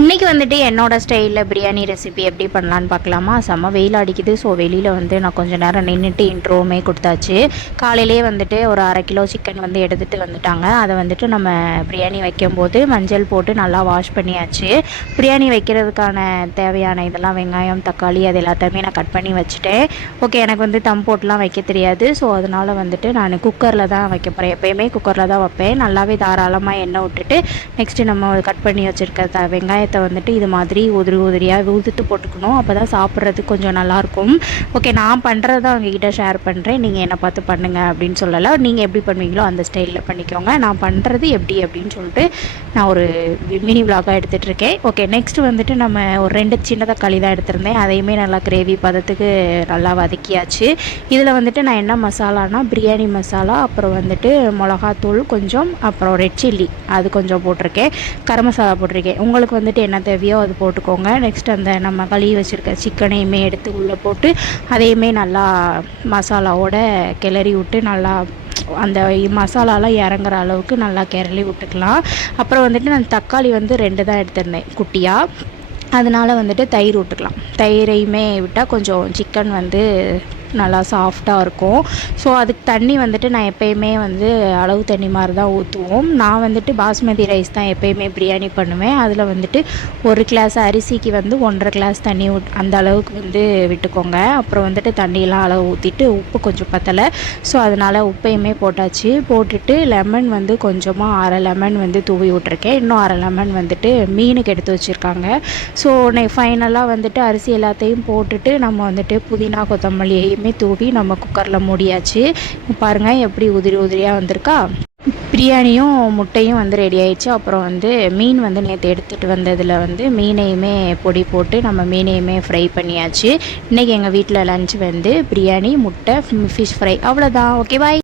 இன்றைக்கி வந்துட்டு என்னோடய ஸ்டைலில் பிரியாணி ரெசிபி எப்படி பண்ணலான்னு பார்க்கலாமா. செம்ம வெயில் அடிக்குது. ஸோ வெளியில் வந்து நான் கொஞ்சம் நேரம் நின்றுட்டு இன்ட்ரோவுமே கொடுத்தாச்சு. காலையிலே வந்துட்டு ஒரு 1/2 கிலோ சிக்கன் வந்து எடுத்துகிட்டு வந்துட்டாங்க. அதை வந்துட்டு நம்ம பிரியாணி வைக்கும்போது மஞ்சள் போட்டு நல்லா வாஷ் பண்ணியாச்சு. பிரியாணி வைக்கிறதுக்கான தேவையான இதெல்லாம் வெங்காயம், தக்காளி அது எல்லாத்தையுமே நான் கட் பண்ணி வச்சுட்டேன். ஓகே, எனக்கு வந்து தம் போட்டுலாம் வைக்க தெரியாது. ஸோ அதனால் வந்துட்டு நான் குக்கரில் தான் வைக்க போகிறேன். எப்போயுமே குக்கரில் தான் வைப்பேன். நல்லாவே தாராளமாக எண்ணெய் விட்டுட்டு நெக்ஸ்ட்டு நம்ம கட் பண்ணி வச்சுருக்க வெங்காயத்தை வந்துட்டு இது மாதிரி உதிரியாக உதுத்து போட்டுக்கணும். அப்போ தான் சாப்பிட்றதுக்கு கொஞ்சம் நல்லாயிருக்கும். ஓகே, நான் பண்ணுறத அவங்ககிட்ட ஷேர் பண்ணுறேன். நீங்கள் என்னை பார்த்து பண்ணுங்கள் அப்படின்னு சொல்லலை. நீங்கள் எப்படி பண்ணுவீங்களோ அந்த ஸ்டைலில் பண்ணிக்கோங்க. நான் பண்ணுறது எப்படி அப்படின்னு சொல்லிட்டு நான் ஒரு மினி விலாகாக எடுத்துகிட்ருக்கேன். ஓகே, நெக்ஸ்ட்டு வந்துட்டு நம்ம ஒரு 2 சின்ன தக்காளி தான் எடுத்திருந்தேன். அதையுமே நல்லா கிரேவி பதத்துக்கு நல்லா வதக்கியாச்சு. இதில் வந்துட்டு நான் என்ன மசாலானா பிரியாணி மசாலா, அப்புறம் வந்துட்டு மிளகாத்தூள் கொஞ்சம், அப்புறம் ரெட் சில்லி அது கொஞ்சம் போட்டிருக்கேன், கரம் மசாலா போட்டிருக்கேன். உங்களுக்கு வந்துட்டு என்ன தேவையோ அது போட்டுக்கோங்க. நெக்ஸ்ட் அந்த நம்ம கழுவி வச்சுருக்க சிக்கனையுமே எடுத்து உள்ளே போட்டு அதையுமே நல்லா மசாலாவோட கிளறி விட்டு நல்லா அந்த மசாலாலாம் இறங்குற அளவுக்கு நல்லா கிளறி விட்டுக்கலாம். அப்புறம் வந்துட்டு நான் தக்காளி வந்து 2 தான் எடுத்திருந்தேன் குட்டியாக. அதனால் வந்துட்டு தயிர் விட்டுக்கலாம். தயிரையுமே விட்டால் கொஞ்சம் சிக்கன் வந்து நல்லா சாஃப்டாக இருக்கும். ஸோ அதுக்கு தண்ணி வந்துட்டு நான் எப்போயுமே வந்து அளவு தண்ணி மாதிரி தான் ஊற்றுவோம். நான் வந்துட்டு பாஸ்மதி ரைஸ் தான் எப்போயுமே பிரியாணி பண்ணுவேன். அதில் வந்துட்டு 1 கிளாஸ் அரிசிக்கு வந்து 1.5 கிளாஸ் தண்ணி அந்த அளவுக்கு வந்து விட்டுக்கோங்க. அப்புறம் வந்துட்டு தண்ணியெலாம் அளவு ஊற்றிட்டு உப்பு கொஞ்சம் பத்தலை. ஸோ அதனால் உப்பையுமே போட்டாச்சு. போட்டுட்டு லெமன் வந்து கொஞ்சமாக 1/2 லெமன் வந்து தூவி விட்ருக்கேன். இன்னும் 1/2 லெமன் வந்துட்டு மீனுக்கு எடுத்து வச்சுருக்காங்க. ஸோ ஃபைனலாக வந்துட்டு அரிசி எல்லாத்தையும் போட்டுட்டு நம்ம வந்துட்டு புதினா கொத்தமல்லியையும் தூவி நம்ம குக்கரில் மூடியாச்சு. பாருங்கள் எப்படி உதிரியாக வந்திருக்கா. பிரியாணியும் முட்டையும் வந்து ரெடி ஆயிடுச்சு. அப்புறம் வந்து மீன் வந்து நேற்று எடுத்துகிட்டு வந்ததில் வந்து மீனையுமே பொடி போட்டு நம்ம மீனையுமே ஃப்ரை பண்ணியாச்சு. இன்றைக்கி எங்கள் வீட்டில் லஞ்ச் வந்து பிரியாணி, முட்டை, ஃபிஷ் ஃப்ரை. அவ்வளோதான். ஓகே, பாய்.